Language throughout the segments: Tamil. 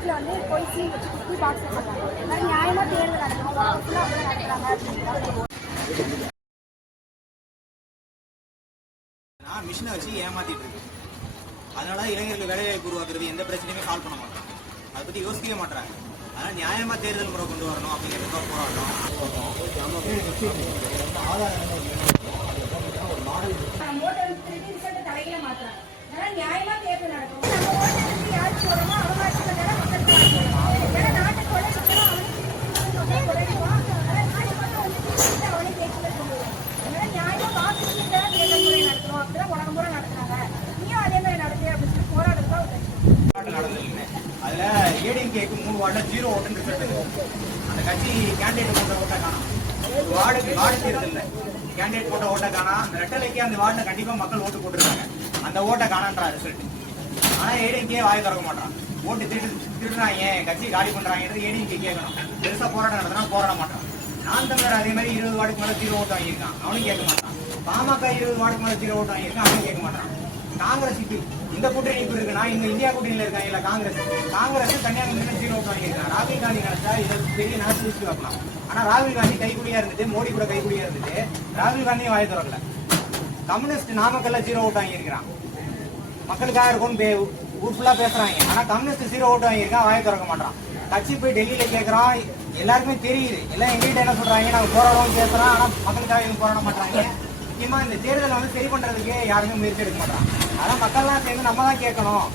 வீட்டில் வந்து போய் சீல் வச்சு குப்பி பாக்ஸ் அது நியாயமாக தேர்தல் நடக்கணும். ஃபுல்லாக அப்படி நடக்கிறாங்க அப்படின்னு. நான் மிஷினை வச்சு ஏமாத்திட்டு இருக்கேன். அதனால இளைஞர்கள் வேலைவாய்ப்பு உருவாக்குறது எந்த பிரச்சனையுமே சால்வ் பண்ண மாட்டாங்க. அதை பத்தி யோசிக்கவே மாட்டாங்க அதனால நியாயமா தேர்தல் முறை கொண்டு வரணும் அப்படிங்கிறதுக்காக போராட்டம் நம்ம ஓட்டை வந்து ஏடிஎம்கேக்கு மூணு வார்டில் ஜீரோ ஓட்டுன்னு ரிசல்ட் அந்த கட்சி கேண்டிடேட் போட்ட ஓட்டை காணும். வார்டு வார்டு இல்லை. கேண்டிடேட் போட்ட ஓட்டை காணா அந்த ரெட்டலைக்கே அந்த வார்டில் கண்டிப்பா மக்கள் ஓட்டு போட்டிருக்காங்க. அந்த ஓட்டை காணான்றா ரிசல்ட் ஆனா ஏடிஎம்கே வாய் திறக்க மாட்டான். ஓட்டு திருட்டு திருடுறாங்க கட்சி காலி பண்ணுறாங்கன்றது ஏடிஎம்கே கேட்கணும். பெருசா போராட்டம் நடத்தினா போராட மாட்டான். நான் தமிழர் அதே மாதிரி இருபது வார்டுக்கு மேலே ஜீரோ ஓட்டு வாங்கியிருக்கான். அவனும் கேட்க மாட்டான். பாமக இருபது வார்டுக்கு மேலே ஜீரோ ஓட்டு வாங்கியிருக்கான். அவனும் கேட்க மாட்டான். காங்கிரஸ் இந்த கூட்டணி இப்ப இருக்குன்னா இந்த இந்தியா கூட்டணியில இருக்காங்க இல்ல காங்கிரஸ். காங்கிரஸ் கன்னியாகுமரி ஜீரோ ஓட்டு ராகுல் காந்தி நினைச்சா இதை பெரிய நேஷனலிஸ்ட் வைக்கலாம் ஆனா ராகுல் காந்தி கைக்குடியா இருந்துட்டு மோடி கூட கைக்குடியா இருந்துட்டு ராகுல் காந்தியும் வாய் திறக்கல. கம்யூனிஸ்ட் நாமக்கல்ல ஜீரோ ஓட்டு வாங்கியிருக்கிறான். மக்களுக்காக இருக்கும்னு பே- ஊர் ஃபுல்லா பேசுறாங்க. ஆனா கம்யூனிஸ்ட் ஜீரோ ஓட்டு வாங்கியிருக்கான் வாயை திறக்க மாட்டான். கட்சி போய் டெல்லியில கேக்குறான் எல்லாருக்குமே தெரியுது. எல்லாம் எங்ககிட்ட என்ன சொல்றாங்க? நாங்க போராடுவோம் பேசுறோம் ஆனா மக்களுக்காக எதுவும் போராட மாட்டாங்க முக்கியமாக இந்த தேர்தலை வந்து சரி பண்ணுறதுக்கு யாருமே முயற்சி எடுக்க மாட்டாங்க. அதான் மக்கள்லாம் சேர்ந்து நம்ம தான் கேட்கணும்.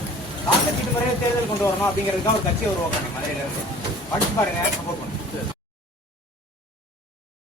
காங்கிரஸ் சீட்டு முறையில் தேர்தல் கொண்டு வரணும் அப்படிங்கிறதுக்காக ஒரு கட்சியை உருவாக்கணும் மதுரையில இருந்து. படிச்சு பாருங்க சப்போர்ட் பண்ணுங்க.